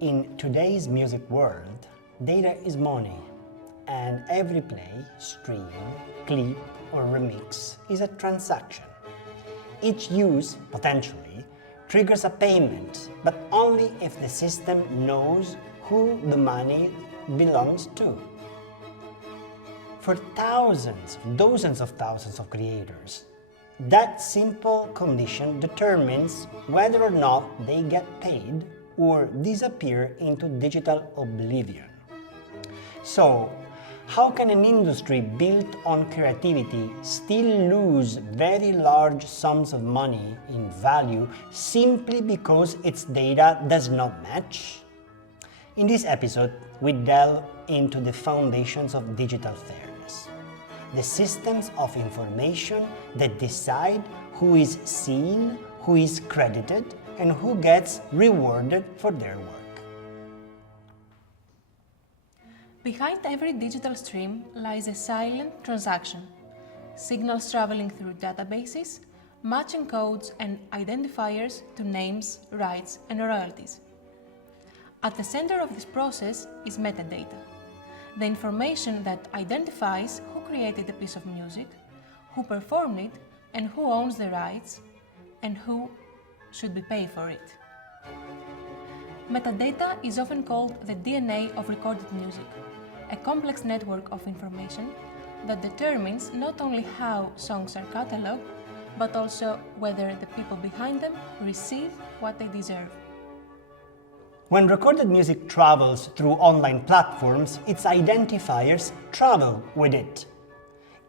In today's music world, data is money, and every play, stream, clip, or remix is a transaction. Each use, potentially, triggers a payment, but only if the system knows who the money belongs to. For thousands, dozens of thousands of creators, that simple condition determines whether or not they get paid or disappear into digital oblivion. So, how can an industry built on creativity still lose very large sums of money in value simply because its data does not match? In this episode, we delve into the foundations of digital fairness, the systems of information that decide who is seen, who is credited, and who gets rewarded for their work. Behind every digital stream lies a silent transaction, signals traveling through databases, matching codes and identifiers to names, rights, and royalties. At the center of this process is metadata, the information that identifies who created a piece of music, who performed it, and who owns the rights, and who should be paid for it. Metadata is often called the DNA of recorded music, a complex network of information that determines not only how songs are catalogued, but also whether the people behind them receive what they deserve. When recorded music travels through online platforms, its identifiers travel with it.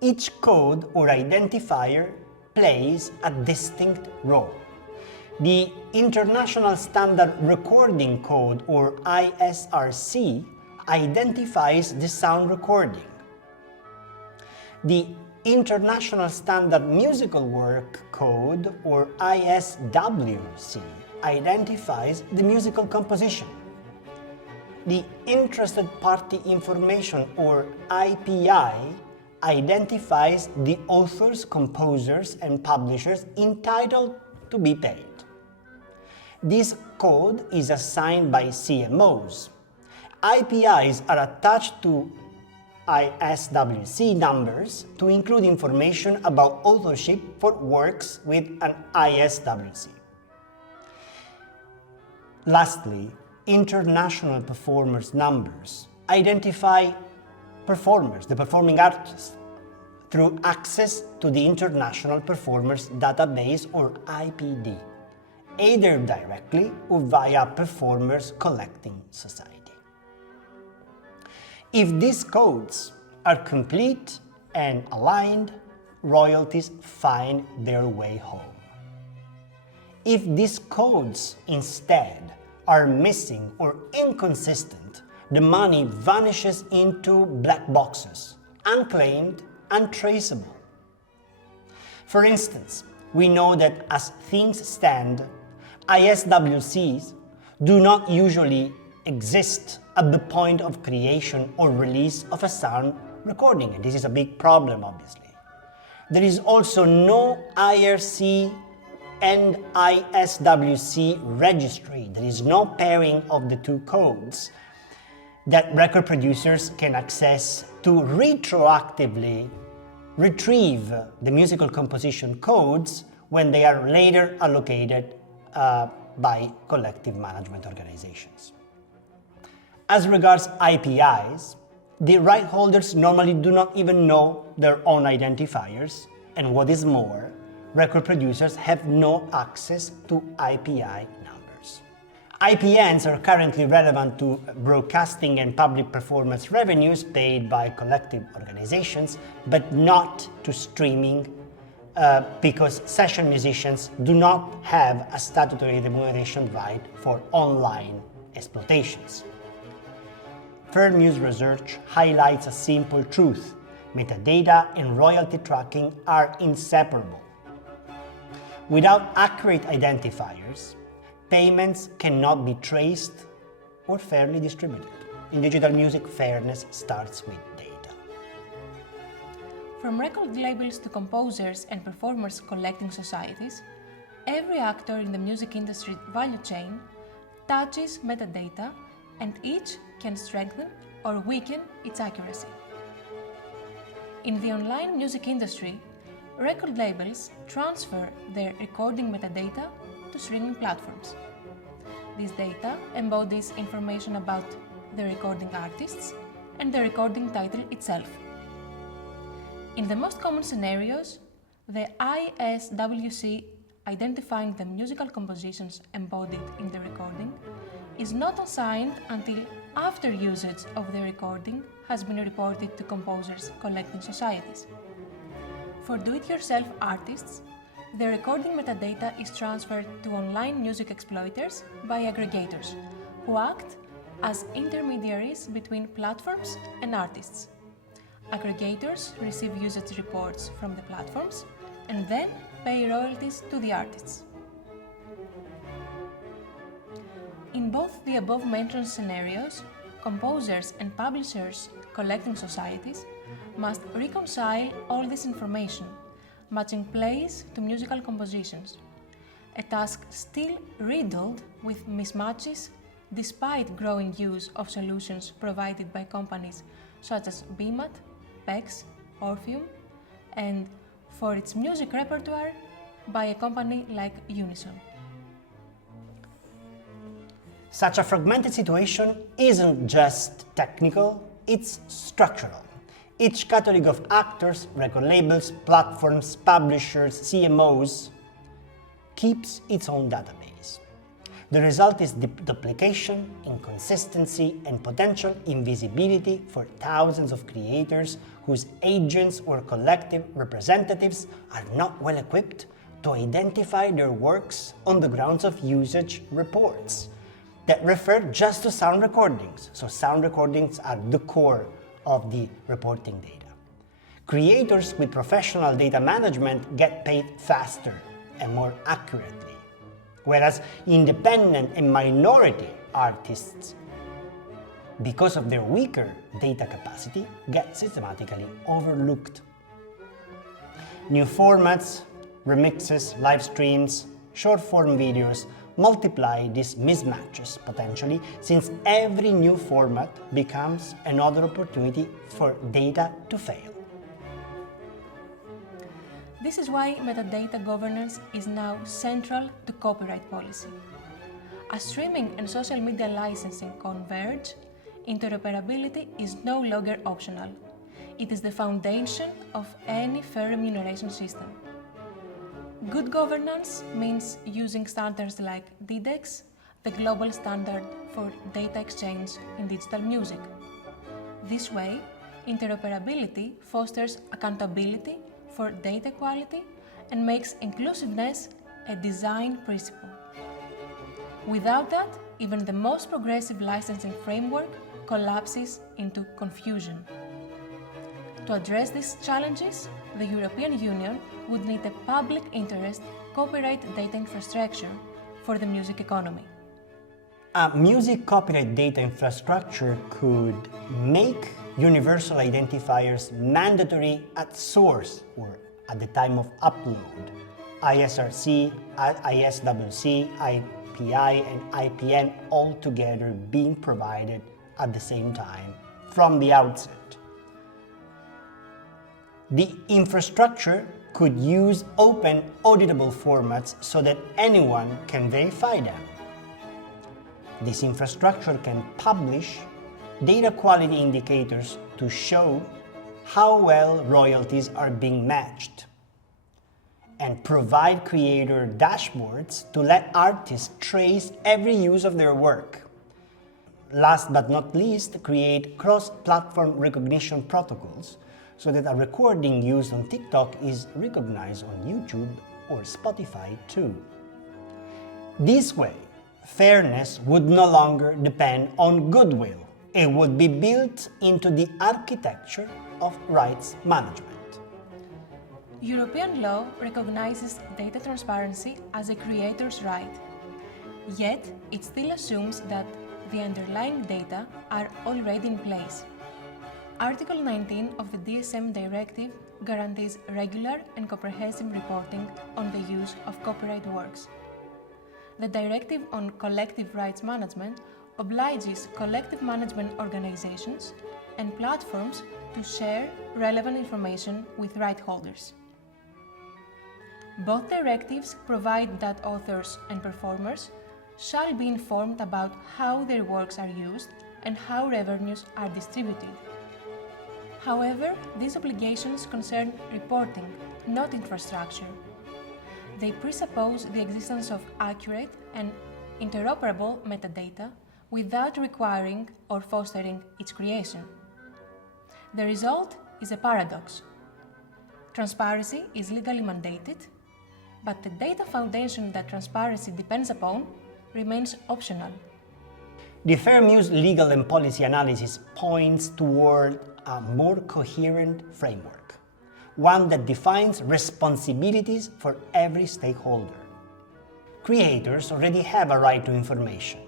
Each code or identifier plays a distinct role. The International Standard Recording Code, or ISRC, identifies the sound recording. The International Standard Musical Work Code, or ISWC, identifies the musical composition. The Interested Party Information, or IPI, identifies the authors, composers, and publishers entitled to be paid. This code is assigned by CMOs. IPIs are attached to ISWC numbers to include information about authorship for works with an ISWC. Lastly, international performers numbers identify performers, the performing artists, through access to the International Performers Database, or IPD, either directly or via Performers Collecting Society. If these codes are complete and aligned, royalties find their way home. If these codes instead are missing or inconsistent, the money vanishes into black boxes, unclaimed, untraceable. For instance, we know that as things stand, ISWCs do not usually exist at the point of creation or release of a sound recording, and this is a big problem, obviously. There is also no IRC and ISWC registry. There is no pairing of the two codes that record producers can access to retroactively retrieve the musical composition codes when they are later allocated by collective management organizations. As regards IPIs, the right holders normally do not even know their own identifiers, and what is more, record producers have no access to IPI numbers. IPNs are currently relevant to broadcasting and public performance revenues paid by collective organizations, but not to streaming because session musicians do not have a statutory remuneration right for online exploitations. Fair Muse research highlights a simple truth: metadata and royalty tracking are inseparable. Without accurate identifiers, payments cannot be traced or fairly distributed. In digital music, fairness starts with data. From record labels to composers and performers collecting societies, every actor in the music industry value chain touches metadata, and each can strengthen or weaken its accuracy. In the online music industry, record labels transfer their recording metadata to streaming platforms. This data embodies information about the recording artists and the recording title itself. In the most common scenarios, the ISWC identifying the musical compositions embodied in the recording is not assigned until after usage of the recording has been reported to composers' collecting societies. For do-it-yourself artists, the recording metadata is transferred to online music exploiters by aggregators, who act as intermediaries between platforms and artists. Aggregators receive usage reports from the platforms and then pay royalties to the artists. In both the above-mentioned scenarios, composers and publishers' collecting societies must reconcile all this information, matching plays to musical compositions, a task still riddled with mismatches despite growing use of solutions provided by companies such as BMAT, PEX, Orpheum, and for its music repertoire by a company like Unison. Such a fragmented situation isn't just technical, it's structural. Each category of actors, record labels, platforms, publishers, CMOs, keeps its own database. The result is duplication, inconsistency, and potential invisibility for thousands of creators whose agents or collective representatives are not well equipped to identify their works on the grounds of usage reports that refer just to sound recordings. So sound recordings are the core of the reporting data. Creators with professional data management get paid faster and more accurately, whereas independent and minority artists, because of their weaker data capacity, get systematically overlooked. New formats, remixes, live streams, short-form videos multiply these mismatches potentially, since every new format becomes another opportunity for data to fail. This is why metadata governance is now central to copyright policy. As streaming and social media licensing converge, interoperability is no longer optional. It is the foundation of any fair remuneration system. Good governance means using standards like DDEX, the global standard for data exchange in digital music. This way, interoperability fosters accountability for data quality and makes inclusiveness a design principle. Without that, even the most progressive licensing framework collapses into confusion. To address these challenges, the European Union would need a public interest copyright data infrastructure for the music economy. A music copyright data infrastructure could make universal identifiers mandatory at source or at the time of upload. ISRC, ISWC, IPI, and IPN all together being provided at the same time from the outset. The infrastructure could use open, auditable formats so that anyone can verify them. This infrastructure can publish data quality indicators to show how well royalties are being matched, and provide creator dashboards to let artists trace every use of their work. Last but not least, create cross-platform recognition protocols so that a recording used on TikTok is recognized on YouTube or Spotify too. This way, fairness would no longer depend on goodwill. It would be built into the architecture of rights management. European law recognizes data transparency as a creator's right, yet it still assumes that the underlying data are already in place. Article 19 of the DSM Directive guarantees regular and comprehensive reporting on the use of copyright works. the Directive on Collective Rights Management obliges collective management organizations and platforms to share relevant information with right holders. Both directives provide that authors and performers shall be informed about how their works are used and how revenues are distributed. However, these obligations concern reporting, not infrastructure. They presuppose the existence of accurate and interoperable metadata without requiring or fostering its creation. The result is a paradox. Transparency is legally mandated, but the data foundation that transparency depends upon remains optional. The Fair MusE legal and policy analysis points toward a more coherent framework, one that defines responsibilities for every stakeholder. Creators already have a right to information.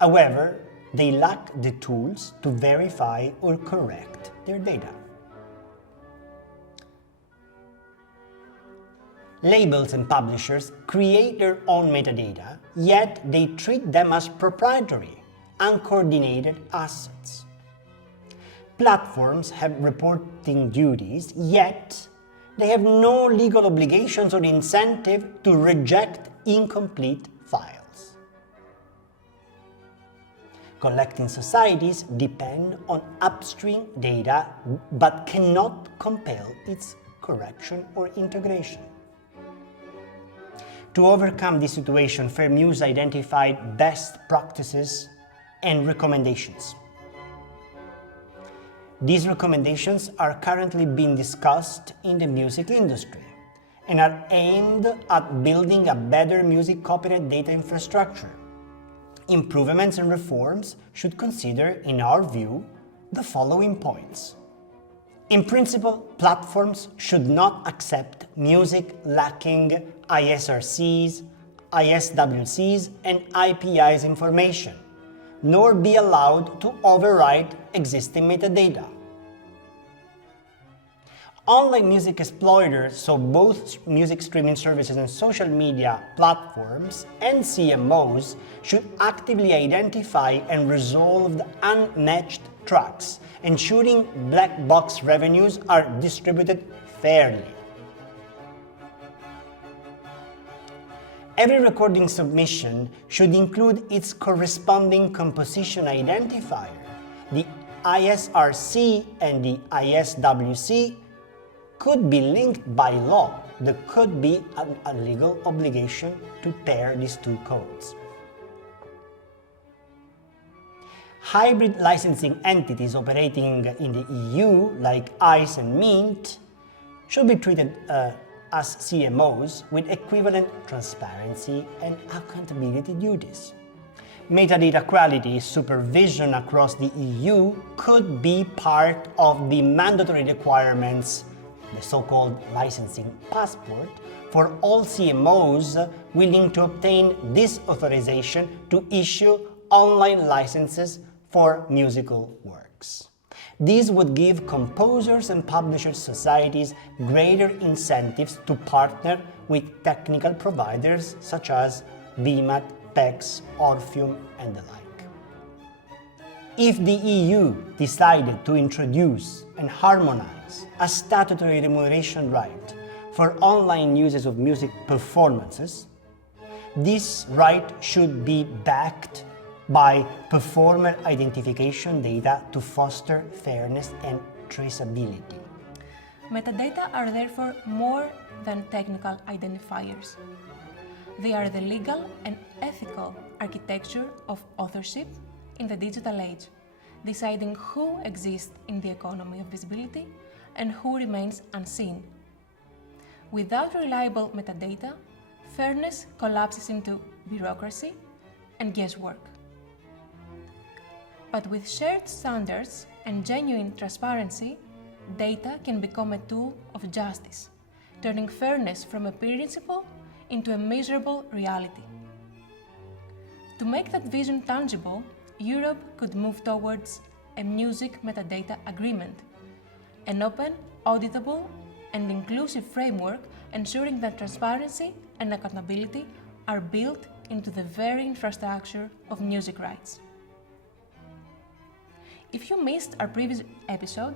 However, they lack the tools to verify or correct their data. Labels and publishers create their own metadata, yet they treat them as proprietary, uncoordinated assets. Platforms have reporting duties, yet they have no legal obligations or incentive to reject incomplete files. Collecting societies depend on upstream data but cannot compel its correction or integration. To overcome this situation, Fair MusE identified best practices and recommendations. These recommendations are currently being discussed in the music industry and are aimed at building a better music copyright data infrastructure. Improvements and reforms should consider, in our view, the following points. In principle, platforms should not accept music lacking ISRCs, ISWCs, and IPIs information, nor be allowed to overwrite existing metadata. Online music exploiters, so both music streaming services and social media platforms and CMOs, should actively identify and resolve the unmatched tracks, ensuring black box revenues are distributed fairly. Every recording submission should include its corresponding composition identifier. The ISRC and the ISWC could be linked by law. There could be a legal obligation to pair these two codes. Hybrid licensing entities operating in the EU, like ICE and Mint, should be treated as CMOs with equivalent transparency and accountability duties. Metadata quality supervision across the EU could be part of the mandatory requirements, the so-called licensing passport, for all CMOs willing to obtain this authorization to issue online licenses for musical works. These would give composers and publishers societies greater incentives to partner with technical providers such as BMAT, PEX, Orpheum, and the like. If the EU decided to introduce and harmonize a statutory remuneration right for online uses of music performances, this right should be backed by performer identification data to foster fairness and traceability. Metadata are therefore more than technical identifiers. They are the legal and ethical architecture of authorship in the digital age, deciding who exists in the economy of visibility and who remains unseen. Without reliable metadata, fairness collapses into bureaucracy and guesswork. But with shared standards and genuine transparency, data can become a tool of justice, turning fairness from a principle into a measurable reality. To make that vision tangible, Europe could move towards a music metadata agreement, an open, auditable, and inclusive framework ensuring that transparency and accountability are built into the very infrastructure of music rights. If you missed our previous episode,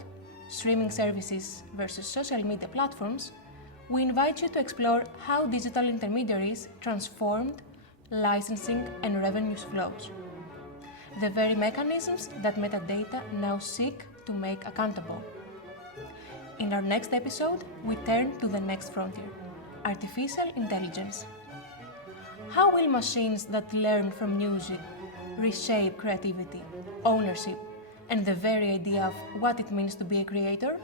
Streaming Services versus Social Media Platforms, we invite you to explore how digital intermediaries transformed licensing and revenue flows, the very mechanisms that metadata now seek to make accountable. In our next episode, we turn to the next frontier, artificial intelligence. How will machines that learn from music reshape creativity, ownership, and the very idea of what it means to be a creator?